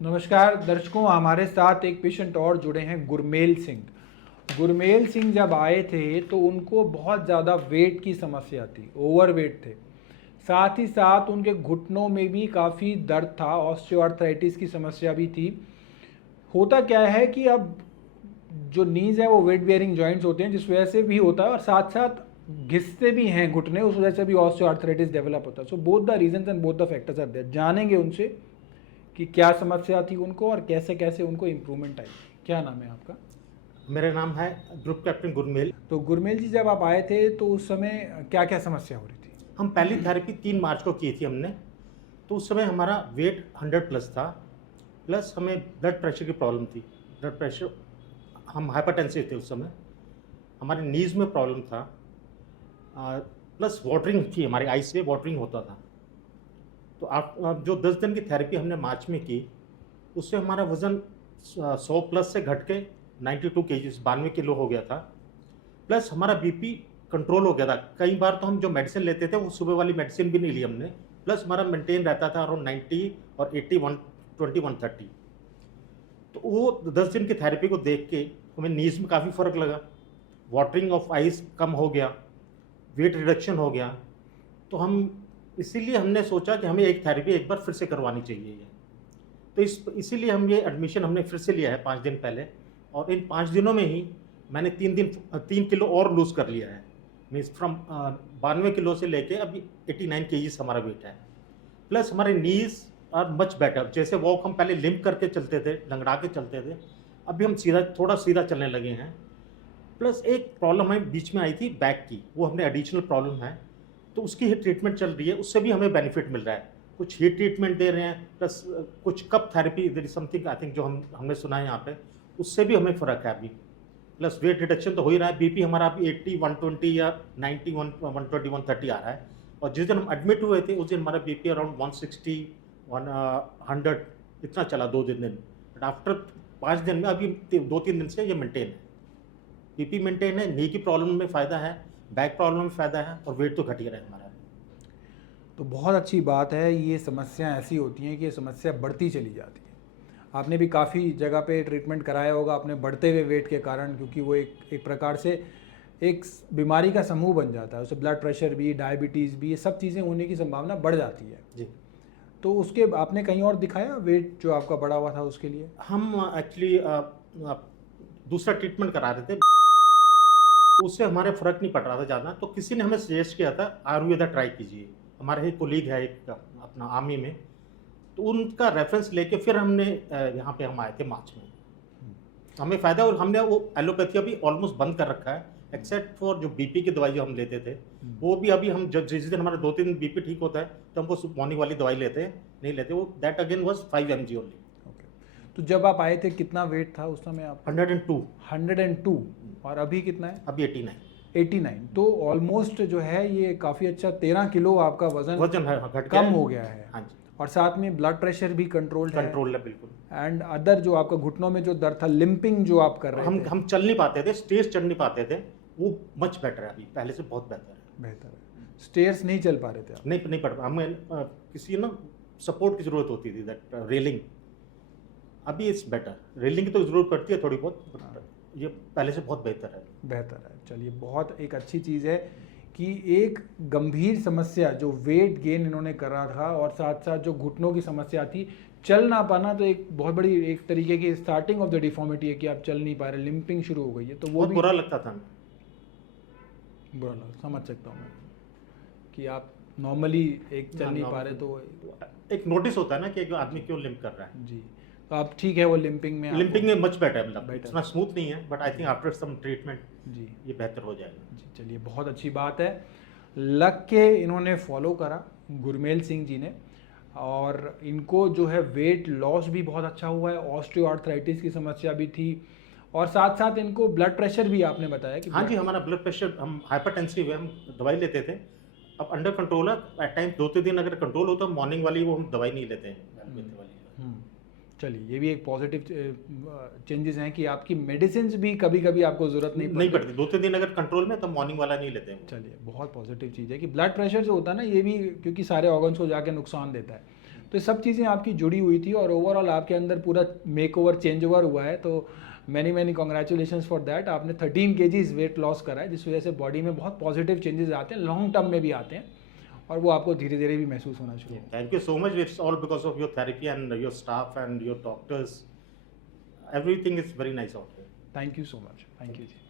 नमस्कार दर्शकों, हमारे साथ एक पेशेंट और जुड़े हैं, गुरमेल सिंह। गुरमेल सिंह जब आए थे तो उनको बहुत ज़्यादा वेट की समस्या थी, ओवरवेट थे। साथ ही साथ उनके घुटनों में भी काफ़ी दर्द था, ऑस्टियोआर्थराइटिस की समस्या भी थी। होता क्या है कि अब जो नीज है वो वेट बियरिंग जॉइंट्स होते हैं, जिस वजह से भी होता है, और साथ साथ घिसते भी हैं घुटने, उस वजह से भी ऑस्टियोआर्थराइटिस डेवलप होता है। So both the reasons and both the factors are there. जानेंगे उनसे कि क्या समस्या थी उनको और कैसे कैसे उनको इम्प्रूवमेंट आई। क्या नाम है आपका? मेरा नाम है ग्रुप कैप्टन गुरमेल। तो गुरमेल जी, जब आप आए थे तो उस समय क्या क्या समस्या हो रही थी? हम पहली थेरेपी 3 मार्च को की थी हमने। तो उस समय हमारा वेट 100 प्लस था, प्लस हमें ब्लड प्रेशर की प्रॉब्लम थी। ब्लड प्रेशर, हम हाइपरटेंसिव थे उस समय, हमारे नीज़ में प्रॉब्लम था, प्लस वाटरिंग थी, हमारी आई से वाटरिंग होता था। तो आप जो 10 दिन की थेरेपी हमने मार्च में की, उससे हमारा वज़न 100 प्लस से घट के 92 केजीज़ 92 किलो हो गया था। प्लस हमारा बीपी कंट्रोल हो गया था। कई बार तो हम जो मेडिसिन लेते थे वो सुबह वाली मेडिसिन भी नहीं ली हमने। प्लस हमारा मेंटेन रहता था अराउंड 90 और 81 20 130। तो वो 10 दिन की थेरेपी को देख के हमें नीज़ में काफ़ी फ़र्क लगा, वाटरिंग ऑफ आइज़ कम हो गया, वेट रिडक्शन हो गया। तो हम इसीलिए हमने सोचा कि हमें एक थेरेपी एक बार फिर से करवानी चाहिए ये। तो इसीलिए हम ये एडमिशन हमने फिर से लिया है 5 दिन पहले, और इन 5 दिनों में ही मैंने 3 किलो और लूज़ कर लिया है। मीन्स फ्रॉम 92 किलो से लेके अभी 89 केजीज़ हमारा वेट है। प्लस हमारे नीज़ आर मच बेटर। जैसे वॉक हम पहले लिम्प करके चलते थे, लंगड़ा के चलते थे, अभी हम थोड़ा सीधा चलने लगे हैं। प्लस एक प्रॉब्लम हमें बीच में आई थी बैक की, वो हमने एडिशनल प्रॉब्लम है, तो उसकी ही ट्रीटमेंट चल रही है, उससे भी हमें बेनिफिट मिल रहा है। कुछ हीट ट्रीटमेंट दे रहे हैं, प्लस कुछ cup therapy, there is something I think जो हमने सुना है यहाँ पे, उससे भी हमें फ़र्क है अभी। प्लस वेट रिडक्शन तो हो ही रहा है। बीपी हमारा अभी 80 120 या 91 120 130 आ रहा है। और जिस दिन हम एडमिट हुए थे उस दिन हमारा बीपी अराउंड 160 100 इतना चला 2 दिन। बट आफ्टर 5 दिन में अभी 2-3 दिन से ये मेंटेन है, बीपी मेंटेन है, नी की प्रॉब्लम में फ़ायदा है, बैक प्रॉब्लम में फ़ायदा है, और वेट तो घट ही रहा है हमारा। तो बहुत अच्छी बात है। ये समस्याएं ऐसी होती हैं कि ये समस्या बढ़ती चली जाती है। आपने भी काफ़ी जगह पे ट्रीटमेंट कराया होगा अपने बढ़ते हुए वेट के कारण, क्योंकि वो एक प्रकार से एक बीमारी का समूह बन जाता है। उससे ब्लड प्रेशर भी, डायबिटीज़ भी, ये सब चीज़ें होने की संभावना बढ़ जाती है। जी। तो उसके आपने कहीं और दिखाया वेट जो आपका बढ़ा हुआ था उसके लिए? हम एक्चुअली दूसरा ट्रीटमेंट करा रहे थे, उससे हमारे फ़र्क नहीं पड़ रहा था ज़्यादा, तो किसी ने हमें सजेस्ट किया था आयुर्वेदा ट्राई कीजिए। हमारे एक कोलीग है एक अपना आर्मी में, तो उनका रेफरेंस लेके फिर हमने यहाँ पे हम आए थे मार्च में। हमें फ़ायदा, और हमने वो एलोपैथी अभी ऑलमोस्ट बंद कर रखा है, एक्सेप्ट फॉर जो बीपी की दवाई जो हम लेते थे, वो भी अभी हम जब जिस दिन हमारा 2-3 दिन बीपी ठीक होता है तो हम वो मॉर्निंग वाली दवाई लेते हैं, नहीं लेते वो। That again was 5 mg only. Okay. तो जब आप आए थे कितना वेट था उस समय आप? 102। 102। और अभी कितना है? अभी 89। 89। तो ऑलमोस्ट जो है ये काफ़ी अच्छा 13 किलो आपका वजन है, घट कम गया हो गया है। हाँ जी, और साथ में ब्लड प्रेशर भी कंट्रोल्ड है। कंट्रोल है बिल्कुल। एंड अदर जो आपका घुटनों में जो दर्द था, लिंपिंग जो आप कर रहे थे। हम चल नहीं पाते थे, स्टेज चढ़ नहीं पाते थे, वो मच बेटर है अभी, पहले से बहुत बेहतर है। बेहतर है। स्टेयर्स नहीं चल पा रहे थे आप? नहीं पड़ पा, हमें किसी ना सपोर्ट की ज़रूरत होती थी, दैट रेलिंग। अभी इट्स बेटर। रेलिंग की तो ज़रूरत पड़ती है थोड़ी बहुत, बट ये पहले से बहुत बेहतर है। बेहतर है। चलिए, बहुत एक अच्छी चीज़ है कि एक गंभीर समस्या जो वेट गेन इन्होंने करा था, और साथ साथ जो घुटनों की समस्या थी, चल ना पाना, तो एक बहुत बड़ी एक तरीके की स्टार्टिंग ऑफ द डिफॉर्मिटी है कि आप चल नहीं पा रहे, लिंपिंग शुरू हो गई है। तो वो बहुत भी बुरा लगता था हमें। बुरा लगा, समझ सकता हूँ मैं कि आप नॉर्मली एक चल नहीं पा रहे। तो एक नोटिस होता है ना कि एक आदमी क्यों लिम्प कर रहा है। जी, तो आप ठीक है वो लिंपिंग में? लिम्पिंग में मच बेटर, मतलब बेटर। इतना स्मूथ नहीं है, but I think after some treatment जी ये बेहतर हो जाएगा। जी, चलिए, बहुत अच्छी बात है। लग के इन्होंने फॉलो करा गुरमेल सिंह जी ने, और इनको जो है वेट लॉस भी बहुत अच्छा हुआ है, ऑस्टियोआर्थराइटिस की समस्या भी थी, और साथ साथ इनको ब्लड प्रेशर भी आपने बताया कि हाँ जी, हमारा ब्लड प्रेशर, हम हाइपरटेंसिव है, हम दवाई लेते थे, अब अंडर कंट्रोल है। एट टाइम 2-3 दिन अगर कंट्रोल हो तो मॉर्निंग वाली वो हम दवाई नहीं लेते हैं, एलोपैथी वाली। चलिए, ये भी एक पॉजिटिव चेंजेस हैं कि आपकी मेडिसिन भी कभी कभी आपको ज़रूरत नहीं पड़ती। 2-3 दिन अगर कंट्रोल में तो मॉर्निंग वाला नहीं लेते हैं। चलिए, बहुत पॉजिटिव चीज़ है कि ब्लड प्रेशर जो होता है ना, ये भी क्योंकि सारे ऑर्गन्स को जाके नुकसान देता है, तो ये सब चीज़ें आपकी जुड़ी हुई थी और ओवरऑल आपके अंदर पूरा मेक ओवर चेंज ओवर हुआ है। तो मैनी कॉन्ग्रेचुलेशन फॉर दैट। आपने 13 kgs वेट लॉस करा है, जिस वजह से बॉडी में बहुत पॉजिटिव चेंजेस आते हैं, लॉन्ग टर्म में भी आते हैं और वो आपको धीरे धीरे भी महसूस होना शुरू होगा। Thank you so much. It's all because of your therapy and your staff and your doctors. Everything is very nice out here. Thank you so much. Thank you ji.